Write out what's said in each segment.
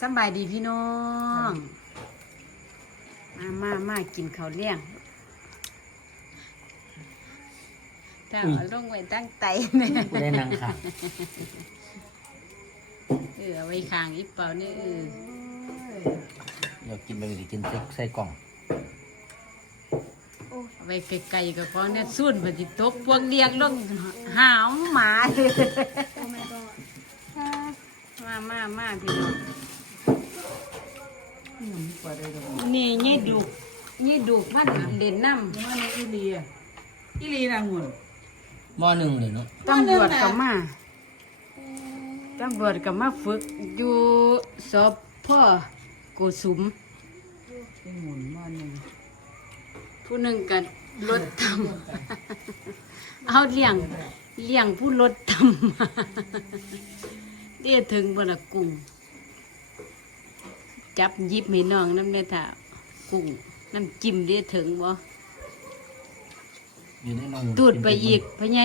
สำบายดีพี่น้อง มามามากินข้าวเลี้ยงถ้าเอาลงไว้ตั้งไตเนี่ยไม่ได้นั่งค่ะเออเอาไว้คางอีเปล่าเนี่ยเออเดี๋ยวกินไปดิกินใส่ใส่กล่องเอาไว้ไกลๆกับของเนี่ยสุ่นปฏิตกพวกเลียงลงหาวหมาเลยมามามาพี่น้อง นี่ยี่ดุกยี่ดุกมันเด่นน้ำว่าในอีลีอะอีลีนางหุ่นหม้อหนึ่งเลยเนาะตำรวจกับมาตำรวจกับมาฝึกอยู่สอบพ่อกุสุมเป็นหมุนมาหนึ่งผู้หนึ่งกันรถตำเอาเลี้ยงเลี้ยงผู้รถตำเรียถึงบนกุ้ง จับหยิบให้น้องน้ำในถากุ้งน้ำจิ้มเรียถึงบ่อยู่ในนองตูดไปอีกพะไง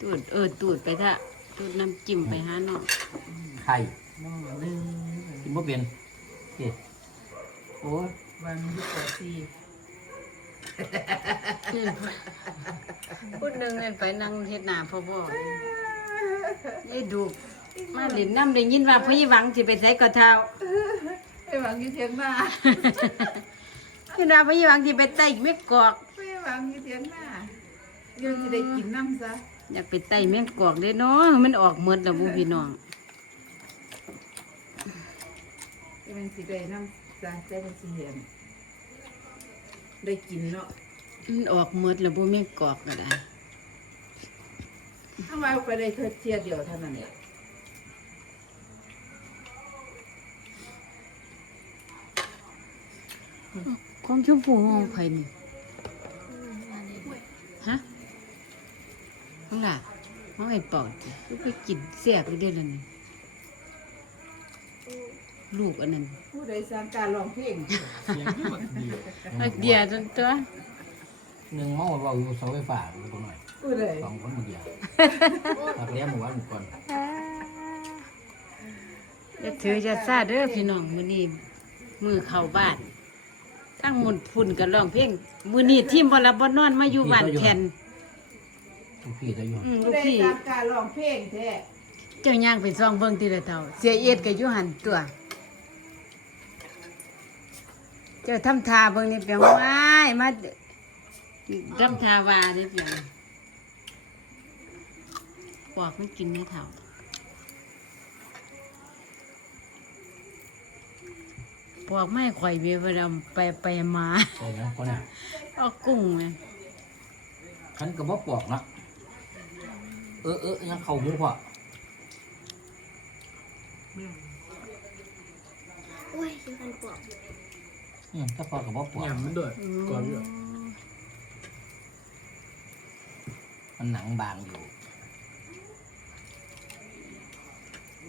ตูดเออตูดไปท่าตูดน้ำจิ้มไปหาน้องไข่หม้อหนึ่งกินบ่เป็นเอ๊ะโอ้ยวันที่ปสี่พูดหนึ่งเลยไปนั่งเฮ็ดหน้าพ่อพ่อไอ้ดู มาเล่นน้ำได้ยินว่าพี่หวังสิไปใส่กระเท้าไปหวังอยี่เทียงหน้าพี่นาพี่หวังสิไปไต่เม็ดกอกไปหวังอยี่เทียงหน้าเดี๋ยวจะได้กินน้ำซะอยากไปไต่เม็ดกอกเด้เนาะมันออกหมดแล้วบุพี่น้องจะเป็นสีได้น้ำซะจะเป็นสีเห็นได้กินเนาะมันออกหมดแล้วบุเม็ดกอกก็ได้ถ้าว่าไปได้เธอเทียเดียวเท่านั้นเอง ของชมพูห้องไผนี่ฮะน้องล่ะน้องไอ้ปอดลูกไปกินเสียบไปเด้อแล้วนี่ลูกอันนั้นผู้ใดสร้างการร้องเพลงอักเดียจนตัวหนึ่งหม้อเบาอยู่เสาไฟฟ้าอยู่ตัวหน่อยผู้ใดสองคนมือเดียวตักเลี้ยงหมูวันก่อนจะถือจะซาเด้อพี่น้องมื้อนี้มือเข้าบ้าน ทั้งหมดพุ่นกันร้องเพลงมื้อนี้ทีมบ่รับบ่นอนมาอยู่บ้านแทนทุกพี่ตัวอยู่อืมลูผู้กใดพี่สร้างการร้องเพลงแท้เจ้าย่างไปซ่องเบิ่งทีละเท่าเสียเอ็ดก็อยู่หันตัว เจ้าทำทาเบิ่งนี่เปียงว้ายมาทำทาวาเด้อเปียงปอกมันกินไม่เท่า ปอกไม่ข่อยเบียเวลาไปไปมาใช่ไหมคนน่ะเอากุ้งเลยขันกับว่าปอกเนาะเออเออยังเข่าหมูพ่อโอ้ยคือกันปวกอืมถ้าพอกับว่าปอกยำมันด้วยก่อนด้วยมันหนังบางอยู่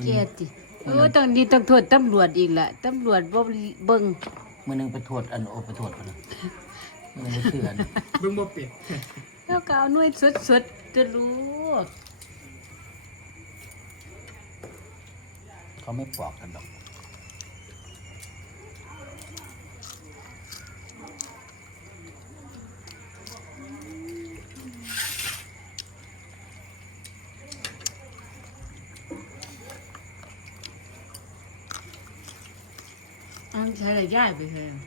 เกียติ โอ้ตอนนี้ต้องโทษตำรวจอีกละตำรวจบ่เบิ่งมือหนึงไปโทษอันโอไปโทษคนนึงมือหนึงไปเชื่ออันเบิ่งบ่เป็ดแล้วก็เอาหน่วยสดๆจะรู้เขาไม่ปอกกันดอก ใช้อะไรย่ายไปเถอะ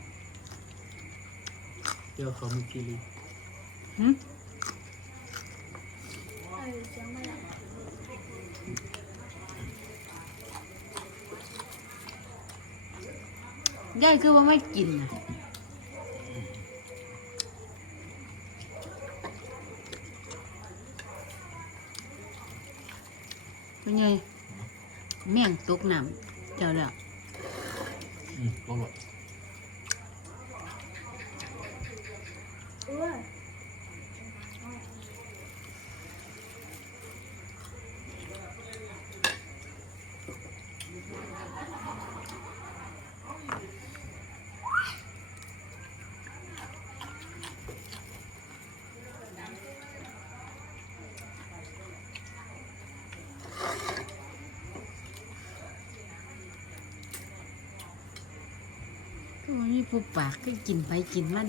เดี๋ยวเขามีกีรีหึเออเสียงไม่ดังย่ายคือว่าไม่กินน่ะเป็นไงแม่งตกน้ำเจ้าแล้ว อืมตั โอ้นี่ผู้ปากก็กินไปกินมัน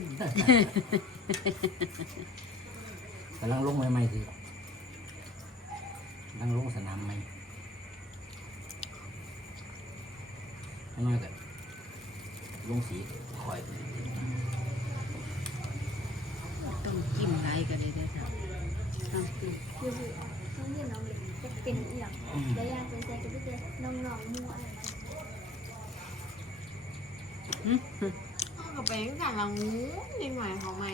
กำลังลงใหม่ๆคือกำลังลงสนามใหม่ข้างนอกกันลงสีคอยต้องจิ้มไรก็ได้ได้อครับน้ำจิ้มคือต้องเรียนน้องเด็กจะเป็นอีหยังแล้วอยากเป็นใจกับพี่เจน้องๆมั่วอะไร ก็ไปตั้งแต่เรางูนิดหน่อยของมัน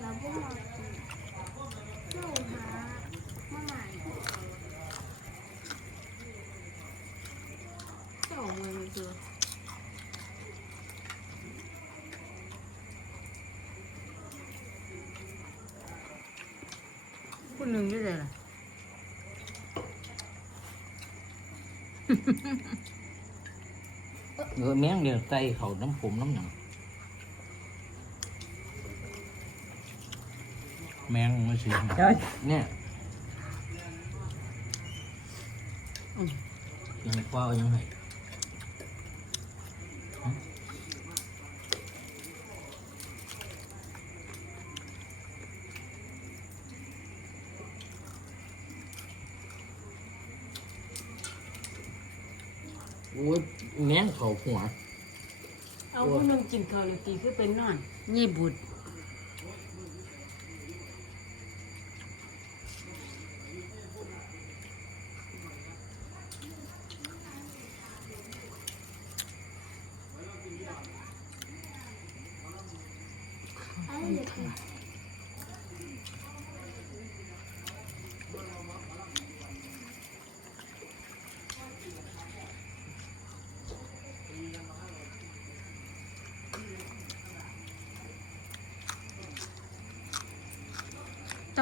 เราพวบ้าหามาใหม่เจ้าของมันคือผู้หนึ่งยู่เลยล่ะ เออแมงเดียวใส่เขาน้ำผมน้ำหนังแมงมาสิเนี่ยยังกว้าวยังไงโอ้ย แม่งเขาหัว เอาผู้หนึ่งกินข้าวเลยตีคือเป็นนอน นี่บุตรอะไร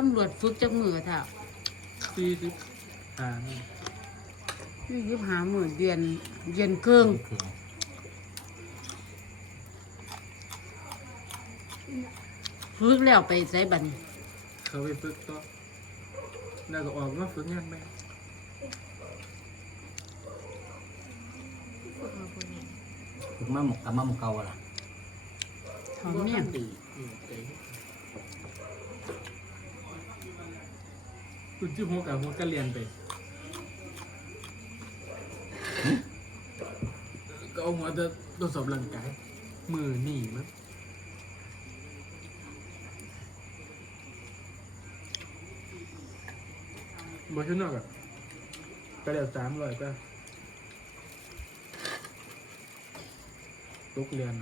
ำรวจฝึกจากมือเถอะสี่สิบห้านี่ยิบหามือเดือนเดือนเกิงฝึกแล้วไปใส่บัดนเขาไปฝึกต่อแล้วก็ออกมาฝึกงานไหมถึงมาหมกกับมาหมกเกาอะล่ะหอมเนี่ยง ดีอืมเก๋ คุณชื่อหัวกับหัวก็เรียนไปก็เอาหัวจะทดสอบร่างกายมือหนีมั้งบอชนอกอะก็เดียวสามร้อยก็ลุกเรียน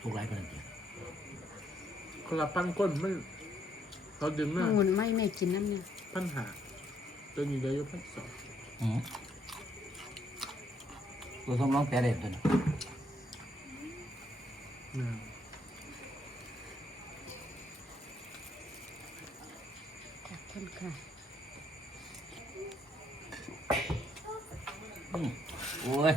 ถูกไรกันจริง คนละพันก้นไม่เขาดึงมาองุ่นไม่แม่กินน้ำเนี่ยพันหาตัวนี้ได้อยุพันสองอืมตัวสมร้องแต่เด็ดตัวนี้นะขอบคุณค่ะอืมโอ้ย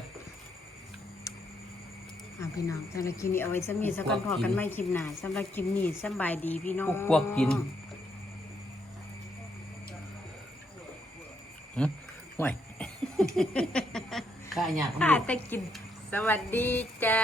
อ่าพี่น้องสำหรับคลิปนี้เอาไว้สมีสักกันพอกันไม่คลิปหน้าสำหรับคลิปนี้สำบายดีพี่น้องพวกพวกกินหืมห่วย ข้าอยาก ข้าแต่กิน สวัสดีจ้า